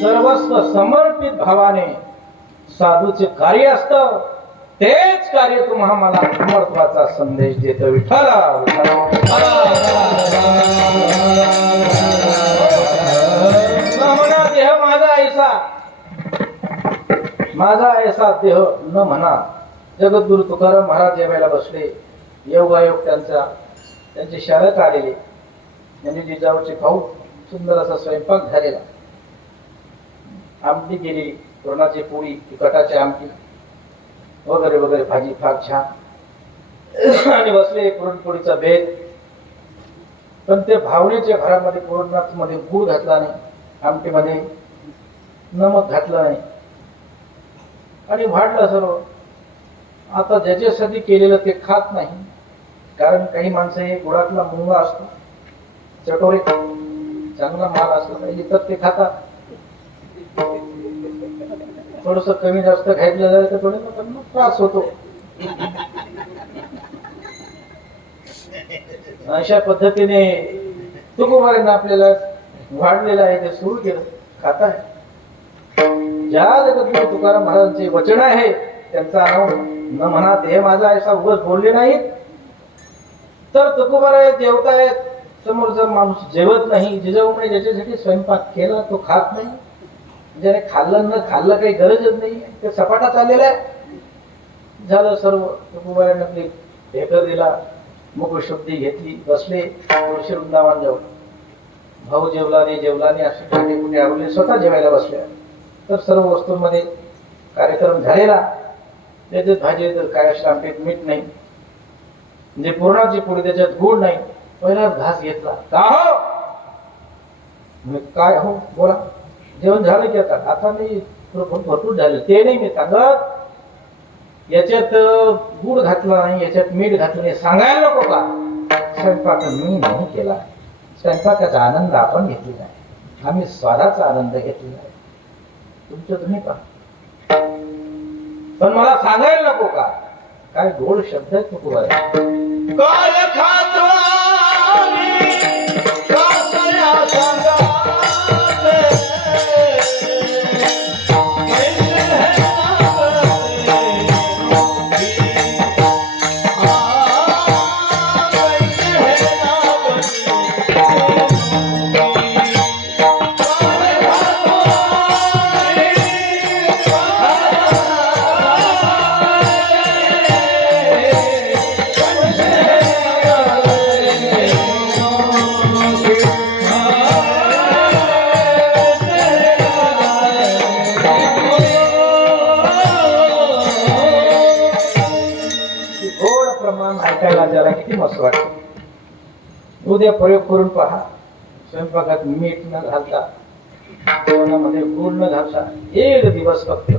सर्वस्व असं समर्पित भावाने साधूचे कार्य असतं. तेच कार्य तुम्हा मला महत्वाचा संदेश देतो. विठ्ठल न म्हणा देह माझा ऐसा, माझा ऐसा देह न म्हणा. जगद्गुरु तुकाराम महाराज जेवायला बसले. योगायोग त्यांचे शाळेत आलेले म्हणजे जिजाऊचे भाऊ. सुंदर असा स्वयंपाक झालेला. आमटी केली, पुरणाची पोळी, तिखटाची आमटी वगैरे वगैरे, भाजी फार छान. आणि बसले पुरणपोळीचा बेत. पण ते भावनेच्या घरामध्ये पुरणामध्ये गूळ घातला नाही, आमटीमध्ये नमक घातलं नाही आणि वाढलं सर्व. आता ज्याच्यासाठी केलेलं ते खात नाही. कारण काही माणसं हे गुळातला मुंगा असतो, चटोरे, चांगला माल असला पाहिजे तर ते खातात. थोडस कमी जास्त खायला झालं तर थोडं त्यांना त्रास होतो. अशा पद्धतीने तुकोबारांना आपल्याला वाढलेलं आहे ते सुरू केलं, खाताय. ज्या जगद्गुरु तुकाराम महाराजांचे वचन आहे त्यांचा नाव न म्हणा देह माझा ऐसा उगाच बोलले नाहीत. तर तुकोबाराय जेवतायत, समोरचा माणूस जेवत नाही. जिजाऊने ज्याच्यासाठी स्वयंपाक केला तो खात नाही. ज्याने खाल्लं न खाल्लं काही गरजच नाही, ते सपाटा चाललेला आहे. झालं सर्व. तुकोबाराने आपली ढेकर दिला, मुखशुद्धी घेतली, बसले तुळशी वृंदावन जाऊन. भाऊ जेवला नाही असे काटे कुठे आवडले, स्वतः जेवायला बसले. तर सर्व वस्तूंमध्ये कार्यक्रम झालेला. त्याच्यात भाजी काय आमटीत मीठ नाही, म्हणजे पुरणाची पोळी त्याच्यात गुळ नाही. पहिला घास घेतला. का हो? काय हो बोला. जेवण झालं की आता नाही, भरपूर झालं. ते नाही मी सांगत, याच्यात गुळ घातला नाही, याच्यात मीठ घातलं नाही, सांगायला नको का? स्वयंपाक मी नाही केला. स्वयंपाकाचा आनंद आपण घेतलेला आहे. आम्ही स्वादाचा आनंद घेतलेला आहे. तुमचं तुम्ही पहा. पण मला सांगायला नको का? काय गोड शब्द आहे तुकोबारा. काय खातो आणि कासया सांगाते, कैसे है नागते, कैसे है गोड प्रमाण ऐकायला जरा किती मस्त वाटतं. उद्या प्रयोग करून पहा. स्वयंपाकात मीठ न घालता, जेवणामध्ये गुळ न घालता, एक दिवस फक्त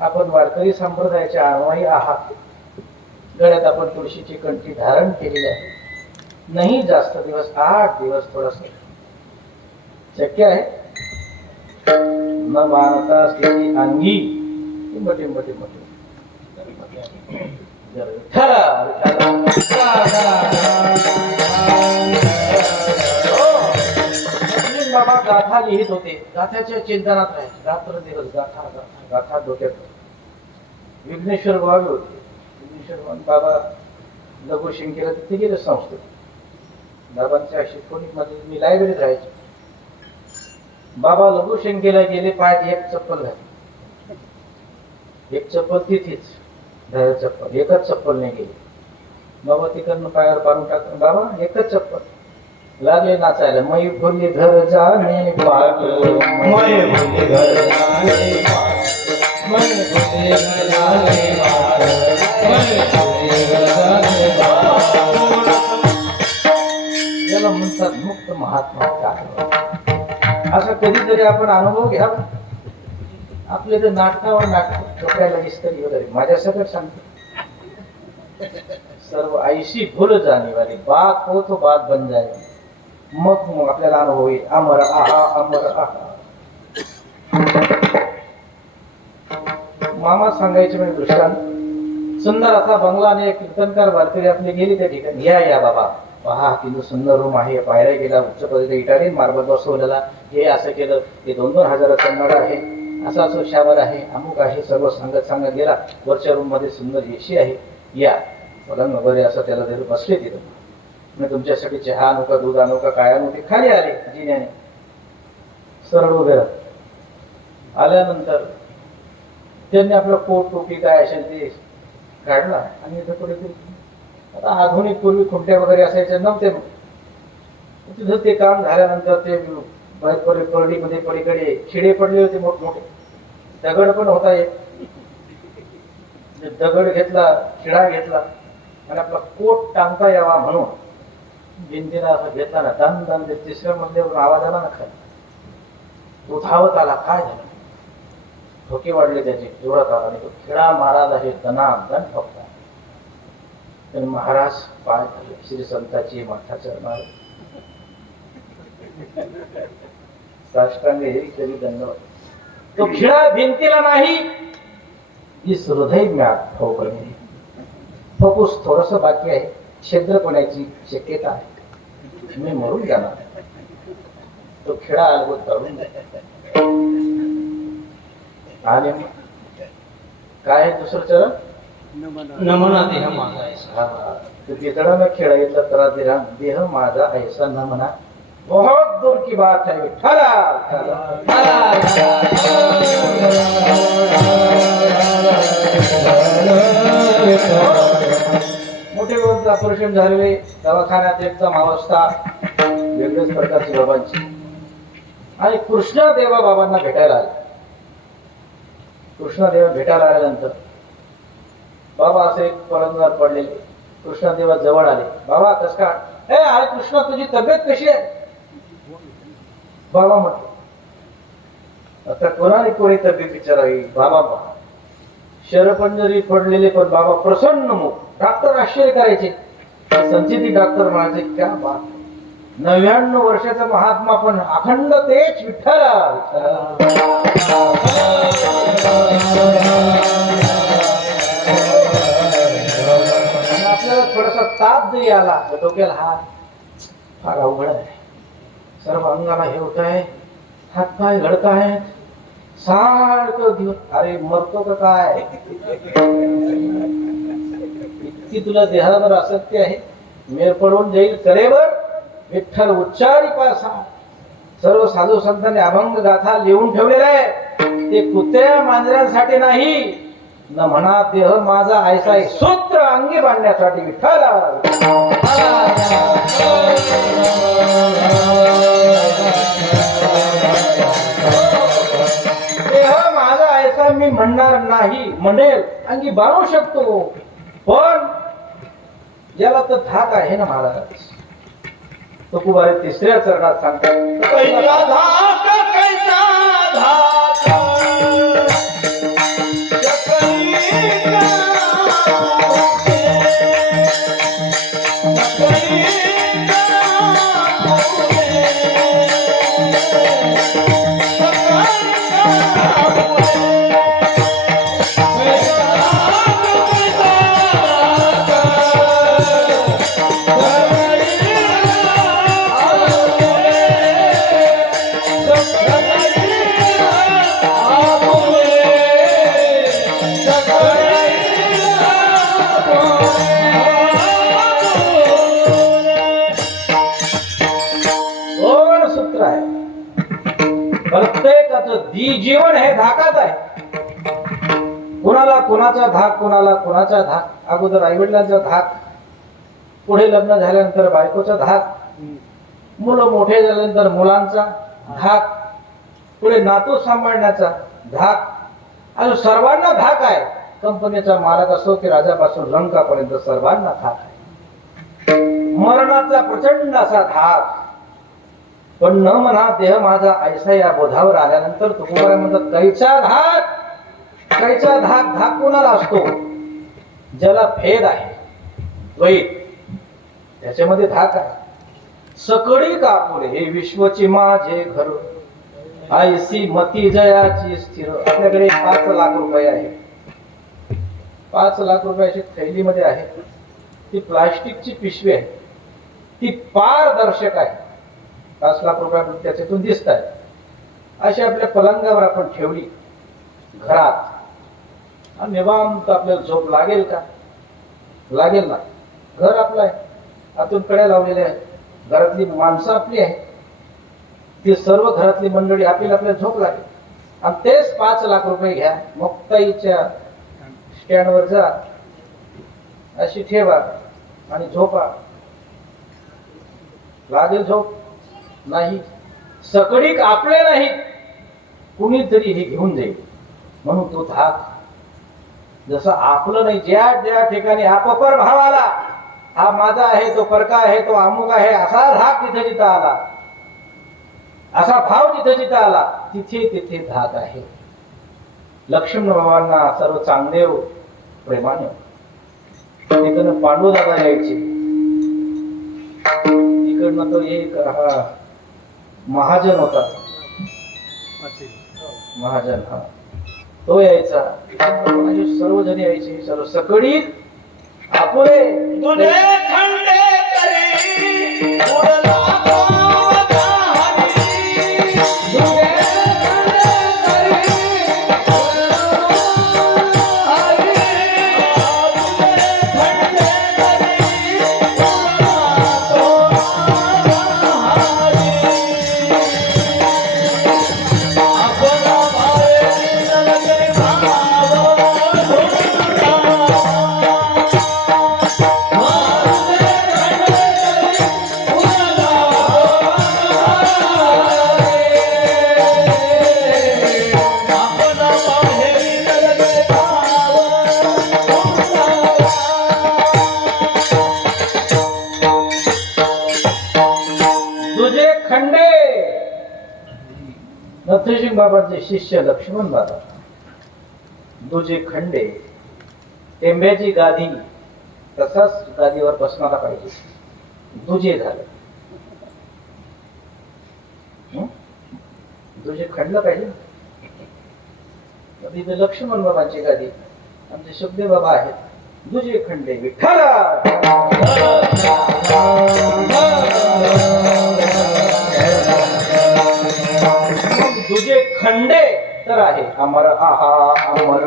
आपण वारकरी संप्रदायाच्या अनुयायी आहात. गळ्यात आपण तुळशीची कंठी धारण केलेली आहे. नाही जास्त दिवस, 8 दिवस थोडस शक्य आहे. न मानता स्थिती अंगी मोठे मोठे मोठे बाबा गाथा लिहित होते. गाथ्याच्या चिंतनात राहायचे. रात्र दिवस गाथा गाथा गाथा डोक्यात. विघ्नेश्वर बाबा होते. विघ्नेश्वर बाबा लघुशंकेला तिथे गेले संस्थेत. बाबांच्या शिकवणीमध्ये मी लायब्ररीत राहायचे. बाबा लघुशंकेला गेले, पायात एक चप्पल घातली. एक चप्पल तिथेच, चप्पल एकच चप्पल नाही गेली. बाबा तिकडनं पायावर पाडून टाकलं. बाबा एकच चप्पल. लागले नाचायला. मै भोले घर जाणे पाट, मै भोले घर जाणे पाट, मै भोले घर जाणे पाट, मै भोले घर जाणे पाट. याला म्हणतात मुक्त महात्मा. असा कधीतरी आपण अनुभव घ्यावा. आपले तर नाटकावर नाटक डोक्याला हिस्टरी वगैरे. माझ्यासकट सांगतो, सर्व आईशी भूल जाने वाली बात हो तो बात बन जाए. मग आपल्याला अनुभव येईल. अमर आहा अमर आहा. मामा सांगायचे म्हणजे दृष्टांत. सुंदर असा बंगला आणि एक कीर्तनकार वारकरी आपले गेले त्या ठिकाणी. या बाबा पहा किती सुंदर रूम आहे, पायऱ्या गेला उच्च पद्धतीने इटालियन मार्बल बसवलेला, हे असं केलं, हे 2-2 हजाराचं नळ आहे, असं असं शावर आहे, अमुक आहे, सर्व सांगत गेला. वरच्या रूम मध्ये सुंदर एसी आहे, या पलंग वगैरे असं त्याला दिलं, बसले तिथं. मी तुमच्यासाठी चहा आणू का, दूध आणू का, काय आणू, ते खाली आले जिन्याने सरळ वगैरे. आल्यानंतर त्यांनी आपलं कोट टोपी काय असेल ते काढला आणि इथं पुढे आता आधुनिक पूर्वी खुंट्या वगैरे असायच्या नव्हते. तिथं ते काम झाल्यानंतर ते परडीमध्ये पलीकडे खिडे पडले होते मोठमोठे, दगड पण होता एक. दगड घेतला, खिडा घेतला आणि आपला कोट टांगता यावा म्हणून भिंतीला असं घेतला ना, दन दन ते तिसऱ्या मजल्यावरून आवाज आला ना खाली. तो धावत आला, काय झालं, ठोके वाढले त्याचे, जोरात आला आणि तो खिडा महाराज आहे दनादन ठोकला. तर महाराज पाय धरले, श्री संताची माथा चरणार, साष्टांग कधी दंडवत. तो खिळा भिंतीला नाही, इस हृदय म्यात ठोकणे. फुफ्फुस थोडस बाकी आहे, छिद्र पडण्याची शक्यता आहे, मी मरून जाणार. तो खिळा अलगोत काढून आले. काय आहे दुसरं चरण, नमना देह माझा ऐसा. गितडानं खेळा घेतला तर देह माझा ऐसा न म्हणा, बहुत दूर की बात है. विठ्ठला मोठे लोकांचं ऑपरेशन झालेले, दवाखान्यात एकदम अवस्था वेगळ्याच प्रकारची बाबांची. आणि कृष्णदेवा बाबांना भेटायला आले. कृष्णदेवा भेटायला आल्यानंतर बाबा असे पलंगावर पडलेले, कृष्णदेवा जवळ आले. बाबा कस का, अरे कृष्णा तुझी तब्येत कशी आहे? बाबा म्हटलं, आता कोणाने कोणी तब्येत विचारावी. बाबा शरपंजरी पडलेले पण बाबा प्रसन्न मुख. डॉक्टर आश्चर्य करायचे, संचिती डॉक्टर म्हणायचे, क्या बात, 99 वर्षाचा महात्मा पण अखंड तेच विठ्ठला. आपल्याला थोडासा ताप जरी आला तर डोक्याला हात फार अवघड आहे, सर्व अंगाला हे होत आहे, हातपाय घडत आहेत, सारखं दिवस, अरे मरतो का काय, इतकी तुला देहावर आसक्ती आहे, मेर पडून जाईल करेवर विठ्ठल उच्चारी पासा. सर्व साधू संतांनी अभंग गाथा लिहून ठेवलेला आहे, ते कुत्र्या मांजऱ्यांसाठी नाही, न म्हणा देह माझा ऐसा आहे, सूत्र अंगी बांधण्यासाठी. विठ्ठला देह माझा ऐसा मी म्हणणार नाही, म्हणेल अंगी बांधू शकतो, पण याला तर धाक आहे ना महाराज. तो कुबारे तिसऱ्या चरणात सांगतात, कैसा धाक, कैसा धाक, सकळीचा मुखे, सकळीचा मुखे, सकळीचा मुखे. सूत्र आहे, प्रत्येकाचं जीवन हे धाकात आहे. कुणाला कुणाचा धाक, कुणाला कुणाचा धाक. अगोदर आईवडिलांचा धाक, पुढे लग्न झाल्यानंतर बायकोचा धाक, मुलं मोठे झाल्यानंतर मुलांचा धाक, पुढे नातू सांभाळण्याचा धाक. आणि सर्वांना धाक आहे. कंपनीचा मालक असो की राजापासून लंकापर्यंत सर्वांना धाक आहे. मरणाचा प्रचंड असा धाक. पण न म्हणा देह माझा ऐसा या बोधावर आल्यानंतर तुकोबाराय म्हणतात, कैचा धाक, कैचा धाक. धाक कोणाला असतो? ज्याला भेद आहे, द्वैत, त्याच्यामध्ये धाक आहे. सकळी कापुरे हे विश्वची माझे घर, ऐसी मती जयाची स्थिर. आपल्याकडे 5 लाख रुपये आहे. 5 लाख रुपयाची थैलीमध्ये आहे, ती प्लास्टिकची पिशवी आहे. ती पारदर्शक आहे. 5 लाख रुपये त्याच्यातून दिसत आहे. अशी आपल्या पलंगावर आपण ठेवली घरात आणि निवांत आपल्याला झोप लागेल का? लागेल ना. घर आपलं आहे, आतून कड्या लावलेल्या आहेत, घरातली माणसं आपली आहे, ती सर्व घरातली मंडळी आपल्याला झोप लागेल. आणि तेच 5 लाख रुपये घ्या, मुक्ताईच्या स्टँडवर जा, अशी ठेवा आणि झोपा. लागेल झोप? नाही. सकळीक आपले नाहीत, कुणीतरी हे घेऊन जाईल. म्हणून तो धाक जसं आपलं नाही, ज्या ज्या ठिकाणी अपपर भाव आला, हा माझा आहे, तो परका आहे, तो अमुक आहे, असा धाक जिथे जिथं आला, असा भाव जिथे जिथं आला, तिथे तिथे धाक आहे. लक्ष्मण बाबांना सर्व चांगदेव प्रेमाने तिकडनं पांडुदादा यायचे, तिकडनं तो एक महाजन होता, महाजन, हा तो यायचा, सर्वजण यायचे, सर्व सकळी आपुले तुझे खंडे करी उडला पावता हरी. तुझे खंडे करी उडला हरी. तुझे खंडे करी उडला हरी. आपला भावे लगे भाव तुझे खंडे. नथसिंग बाबांचे शिष्य लक्ष्मण बाबा, तुझे खंडे. टेंब्याची गादी तसाच गादीवर बसणारा पाहिजे, तुझे झालं. तुझे खंडलं पाहिजे. तिथे लक्ष्मण बाबांची गादी, आमचे सुखदेव बाबा आहेत, तुझे खंडे विठ्ठल. तुझे खंडे तर आहे अमर आहा, अमर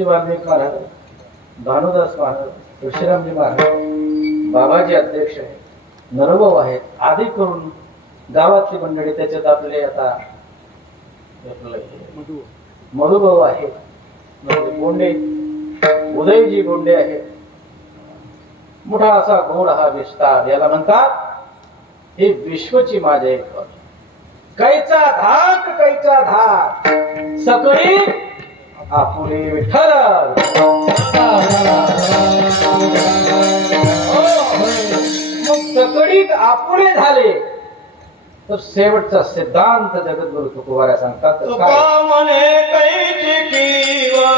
वाल्मिक महाराज, भानुदास महाराज, तुळशीरामजी महाराज, बाबाजी अध्यक्ष आहे, नरभाऊ आहेत, आदी करून गावातली मंडळी. त्याच्यात आपले आता मधुभाऊ आहेत, बोंडे, उदयजी बोंडे आहेत. मोठा असा गोड हा विस्तार, याला म्हणतात हे विश्वची माझे कैचा धाक, कैचा धाक, सकळी आपुले विठ्ठल. मग सकळीत आपुले झाले तर शेवटचा सिद्धांत जगद्गुरु तुकोबारा सांगतात. तुका म्हणे कैची किवा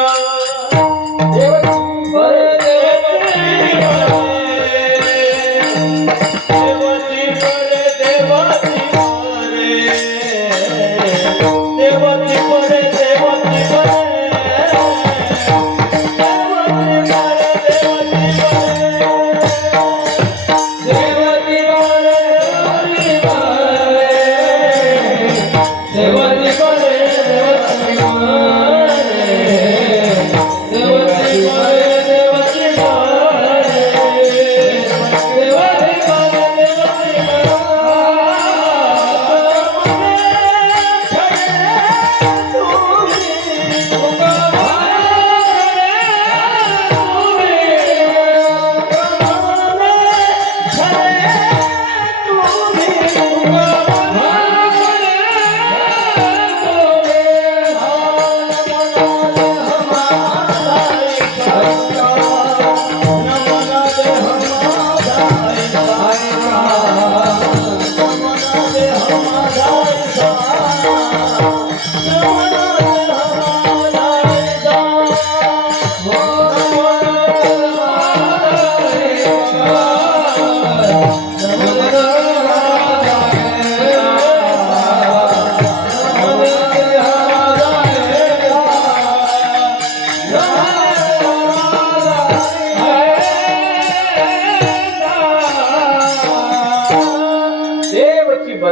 देवची बरे देवची बरे देवाची बरे देवाची बरे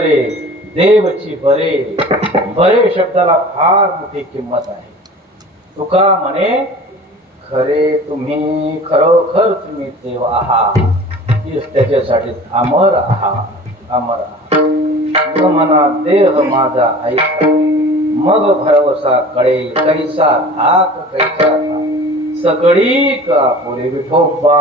बरे देवची बरे बरे शब्दाला फार मोठी किंमत आहे. तुका म्हणे खरे तुम्ही खरोखर तुम्ही देव आहात, तीच त्याच्यासाठी अमर आहात अमर आहात. न म्हणा देह माझा ऐसा मग भरवसा कळेल कैसा थाक कैसा थाक सगळी का पुरे विठोबा.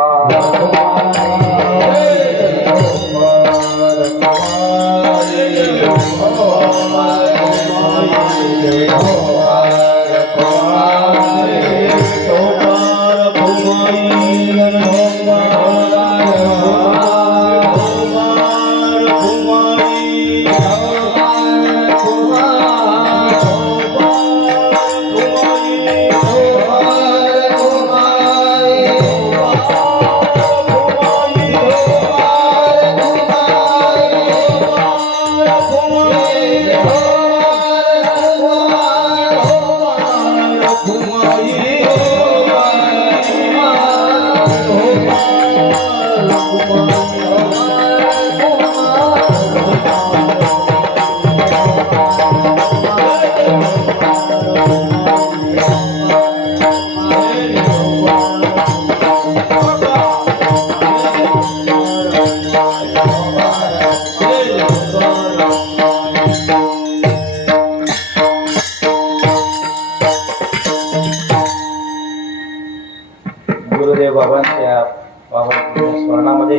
गुरुदेव बाबांच्या पावन स्मरणामध्ये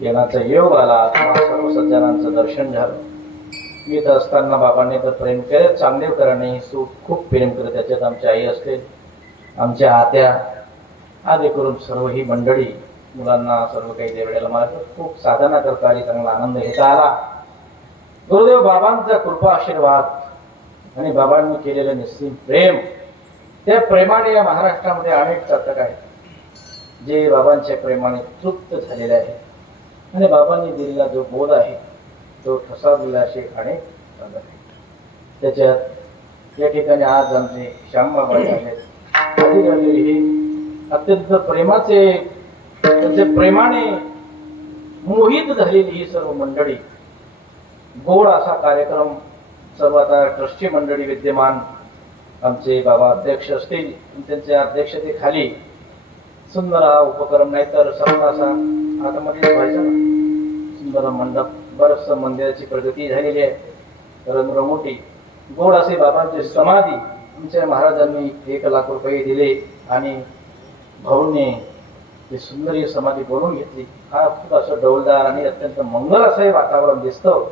येण्याचा योग आला. तुम्हा सर्व सज्जनांचं दर्शन झालं. मी इथं असताना बाबांनी तर प्रेम केलं, चांगदेवकरांनी खूप प्रेम केलं. त्याच्यात आमची आई असते, आमच्या आत्या आदी करून सर्व ही मंडळी मुलांना सर्व काही देवड्याला मला खूप साधना करता आली, चांगला आनंद घेता आला. गुरुदेव बाबांचा कृपा आशीर्वाद आणि बाबांनी केलेलं निस्सीम प्रेम, त्या प्रेमाने या महाराष्ट्रामध्ये अनेक चातक आहेत जे बाबांच्या प्रेमाने तृप्त झालेले आहेत आणि बाबांनी दिलेला जो बोध आहे तो ठसावलेला असे अनेक चातक आहेत. त्याच्यात या ठिकाणी आज आमचे श्यामबाबा आहेत. आधी झालेली ही अत्यंत प्रेमाचे त्यांचे प्रेमाने मोहित झालेली ही सर्व मंडळी, गोड असा कार्यक्रम सर्व आता ट्रस्टी मंडळी विद्यमान आमचे बाबा अध्यक्ष असतील, त्यांच्या अध्यक्षतेखाली सुंदर हा उपक्रम, नाहीतर सर्व असा आता मध्ये व्हायचा ना, सुंदर मंडप, बरंच मंदिराची प्रगती झालेली आहे, रंगरंगोटी, गोड असे बाबांची समाधी आमच्या महाराजांनी 1 लाख रुपये दिले आणि भाऊंनी ती सुंदर समाधी बनवून घेतली. हा खूप असं डौलदार आणि अत्यंत मंगल असं हे वातावरण दिसतं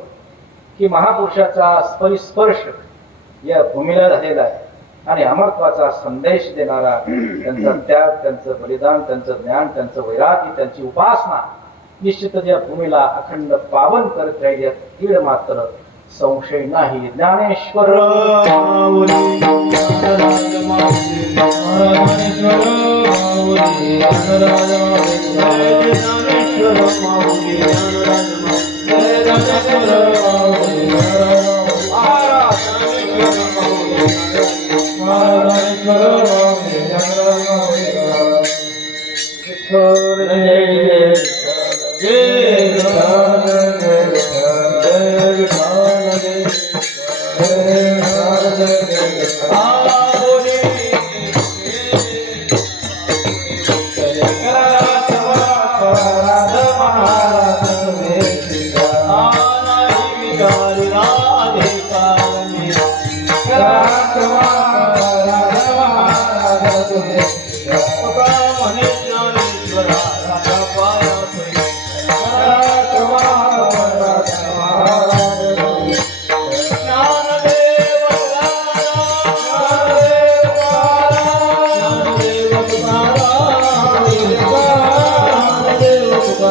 की महापुरुषाचा स्पर्श या भूमीला झालेला आहे आणि अमरत्वाचा संदेश देणारा त्यांचा त्याग, त्यांचं बलिदान, त्यांचं ज्ञान, त्यांचं वैराग्य, त्यांची उपासना निश्चितच या भूमीला अखंड पावन करत राहील यात तीळ मात्र संशय नाही. ज्ञानेश्वर Mane